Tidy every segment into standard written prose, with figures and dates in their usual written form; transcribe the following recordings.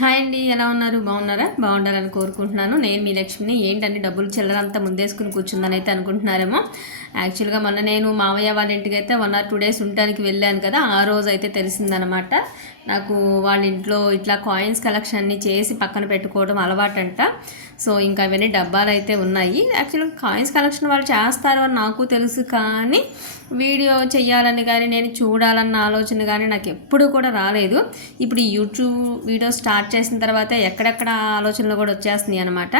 Hi అండి, ఎలా ఉన్నారు? బాగున్నారా? బాగుండాలని కోరుకుంటున్నాను. నేను మీ లక్ష్మిని. ఏంటంటే డబ్బులు చిల్లరంతా ముందేసుకుని కూర్చుందని అయితే అనుకుంటున్నారేమో. యాక్చువల్గా మొన్న నేను మావయ్య వాళ్ళ ఇంటికి అయితే 1 or 2 days ఉండడానికి వెళ్ళాను కదా, ఆ రోజు అయితే తెలిసిందనమాట నాకు వాళ్ళ ఇంట్లో ఇట్లా కాయిన్స్ కలెక్షన్ అన్ని చేసి పక్కన పెట్టుకోవడం అలవాటంట. సో ఇంకా అవన్నీ డబ్బాలు అయితే ఉన్నాయి. యాక్చువల్గా కాయిన్స్ కలెక్షన్ వాళ్ళు చేస్తారు అని నాకు తెలుసు, కానీ వీడియో చేయాలని కానీ నేను చూడాలన్న ఆలోచన కానీ నాకు ఎప్పుడు కూడా రాలేదు. ఇప్పుడు ఈ యూట్యూబ్ వీడియో స్టార్ట్ చేసిన తర్వాత ఎక్కడెక్కడ ఆలోచనలు కూడా వచ్చేస్తున్నాయి అనమాట.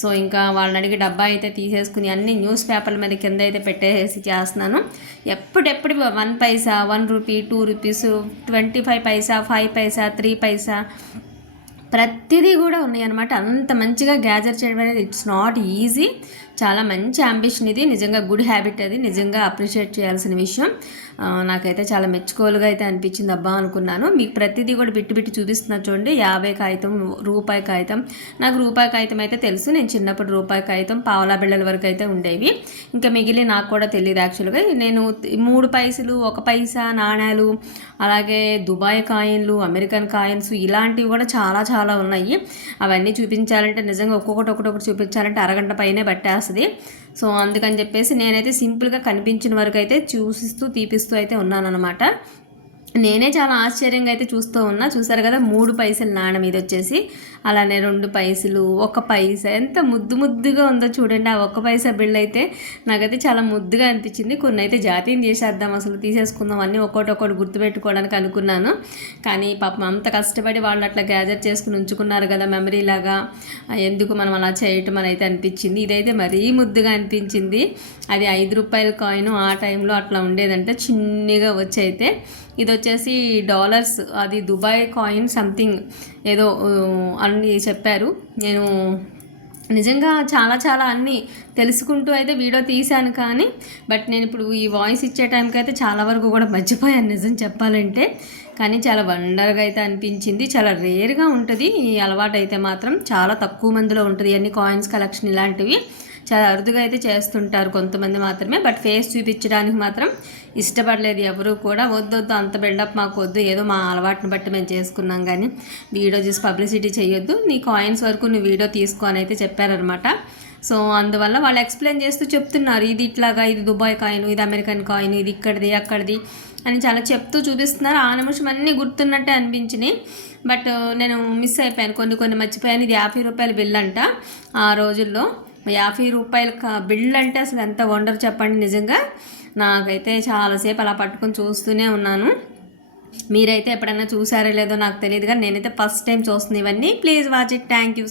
సో ఇంకా వాళ్ళని అడిగి డబ్బా అయితే తీసేసుకుని అన్ని న్యూస్ పేపర్ల మీద కింద అయితే పెట్టేసి చేస్తున్నాను. ఎప్పుడెప్పుడు 1 పైసా, 1 రూపీ, 2 రూపీస్, 25 పైసా, 5 పైసా, 3 పైసా ప్రతిదీ కూడా ఉన్నాయి అనమాట. అంత మంచిగా గ్యాదర్ చేయడం అనేది ఇట్స్ నాట్ ఈజీ. చాలా మంచి అంబిషన్ ఇది. నిజంగా గుడ్ హ్యాబిట్, అది నిజంగా అప్రిషియేట్ చేయాల్సిన విషయం. నాకైతే చాలా మెచ్చుకోలుగా అయితే అనిపించింది అబ్బా అనుకున్నాను. మీకు ప్రతిదీ కూడా బిట్టి బిట్టి చూపిస్తున్నా చూడండి. 50 కాగితం, రూపాయి కాగితం. నాకు రూపాయి కాగితం అయితే తెలుసు. నేను చిన్నప్పుడు రూపాయి కాగితం, పావలా బిళ్ళల వరకు అయితే ఉండేవి. ఇంకా మిగిలి నాకు కూడా తెలియదు. యాక్చువల్గా నేను 3 పైసలు, 1 పైసా నాణ్యాలు, అలాగే దుబాయ్ కాయిన్లు, అమెరికన్ కాయిన్స్, ఇలాంటివి కూడా చాలా చాలా ఉన్నాయి. అవన్నీ చూపించాలంటే నిజంగా ఒక్కొక్కటి చూపించాలంటే అరగంట పైనే పట్టేస్తుంది. సో అందుకని చెప్పేసి నేనైతే సింపుల్గా కనిపించిన వరకు అయితే చూపిస్తూ తీపిస్తూ అయితే ఉన్నానన్నమాట. నేనే చాలా ఆశ్చర్యంగా అయితే చూస్తూ ఉన్నా. చూసారు కదా, 3 పైసలు నాణ్యం ఇది వచ్చేసి. అలానే 2 పైసలు, 1 పైసా, ఎంత ముద్దు ముద్దుగా ఉందో చూడండి. ఆ 1 పైసా బిళ్ళ అయితే నాకైతే చాలా ముద్దుగా అనిపించింది. కొన్ని అయితే జాతీయం చేసేద్దాం, అసలు తీసేసుకుందాం, అన్నీ ఒక్కొక్కటి గుర్తుపెట్టుకోవడానికి అనుకున్నాను. కానీ పాపం అంత కష్టపడి వాళ్ళు అట్లా గ్యాదర్ చేసుకుని ఉంచుకున్నారు కదా మెమరీ లాగా, ఎందుకు మనం అలా చేయటం అని అయితే అనిపించింది. ఇదైతే మరీ ముద్దుగా అనిపించింది. అది 5 రూపాయల కాయిన్ ఆ టైంలో అట్లా ఉండేదంటే చిన్నగా వచ్చి అయితే. ఇది వచ్చేసి డాలర్స్, అది దుబాయ్ కాయిన్ సంథింగ్ ఏదో అన్నీ చెప్పారు. నేను నిజంగా చాలా చాలా అన్నీ తెలుసుకుంటూ అయితే వీడియో తీశాను, కానీ బట్ నేను ఇప్పుడు ఈ వాయిస్ ఇచ్చే టైంకి అయితే చాలా వరకు కూడా మర్చిపోయాను నిజం చెప్పాలంటే. కానీ చాలా వండర్గా అయితే అనిపించింది. చాలా రేర్గా ఉంటుంది ఈ అలవాటు అయితే, మాత్రం చాలా తక్కువ మందిలో ఉంటుంది అన్ని కాయిన్స్ కలెక్షన్. ఇలాంటివి చాలా అరుదుగా అయితే చేస్తుంటారు కొంతమంది మాత్రమే. బట్ ఫేస్ చూపించడానికి మాత్రం ఇష్టపడలేదు ఎవరు కూడా. వద్దు అంత బిల్డప్ మాకు వద్దు, ఏదో మా అలవాటుని బట్టి మేము చేసుకున్నాం, కానీ వీడియో చూసి పబ్లిసిటీ చేయొద్దు, నీ కాయిన్స్ వరకు నువ్వు వీడియో తీసుకో అని అయితే చెప్పారనమాట. సో అందువల్ల వాళ్ళు ఎక్స్ప్లెయిన్ చేస్తూ చెప్తున్నారు, ఇది ఇట్లాగా, ఇది దుబాయ్ కాయిన్, ఇది అమెరికన్ కాయిన్, ఇది ఇక్కడిది అక్కడిది అని చాలా చెప్తూ చూపిస్తున్నారు. ఆ నిమిషం అన్నీ గుర్తున్నట్టే అనిపించినాయి. బట్ నేను మిస్ అయిపోయాను, కొన్ని మర్చిపోయాను. ఇది 50 రూపాయల బిల్ అంట. ఆ రోజుల్లో 50 రూపాయల బిల్ అంటే అసలు ఎంత వండర్ చెప్పండి. నిజంగా నాకైతే చాలాసేపు అలా పట్టుకొని చూస్తూనే ఉన్నాను. మీరైతే ఎప్పుడైనా చూసారో లేదో నాకు తెలియదు, కానీ నేనైతే ఫస్ట్ టైం చూస్తున్నాను ఇవన్నీ. Please watch it. Thank you.